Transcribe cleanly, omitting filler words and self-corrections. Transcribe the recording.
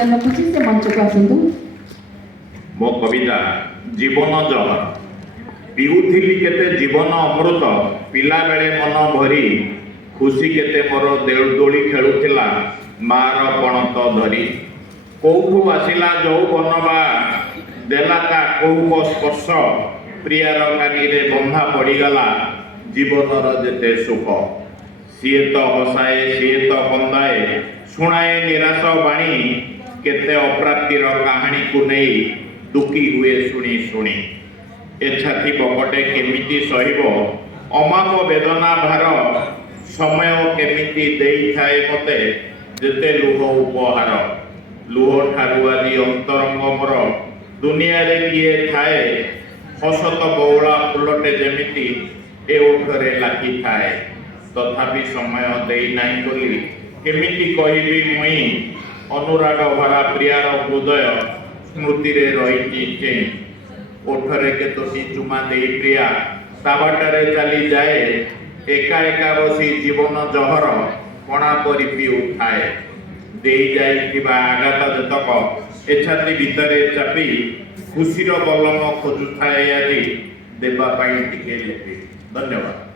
निवेदन रखुची से मंच को आसतु। मो कविता जीवन जहर पिउथिली केते जीवन अमृत पिला बेले मन भरी खुशी केते मोर दोली खेलुथिला मार पणत धरी कौठु आसिला यौवन बा देला ता कौक स्पर्श प्रियार कानीरे बंधा पड़ीगला जीवनर जेते सुख सीए तो हसाए सीए तो बंदाए शुणाए निराश बाणी केते अप्राप्तिर कहानी को नहीं दुखी हुए शुणी शुणी ए छाती बकटे केमिति सहिब अमाप वेदना भार समय केमिति देई थाए मते जेते लुह उपहार लुह ठारू आदि अंतरंग मोर दुनिया रे किए थाए हसत बौला फुलटे जेमिति ए ओठरे लागी थाए तथापि समय देई नाही बोली केमिति कहिबी मुई अनुराग भरा प्रियार हृदय स्मृति रे रही चेई ओठरे केतोटी चुमा दे प्रिया ताबाटारे चली जाए एका एका बसी जीवन जहर कणा परि पी उठाए दे जाइथिबा आघात जतक एछाती भितरे चापी खुशीर बलम खोजुथाए आदि देबा पाई टिके लेपी। धन्यवाद।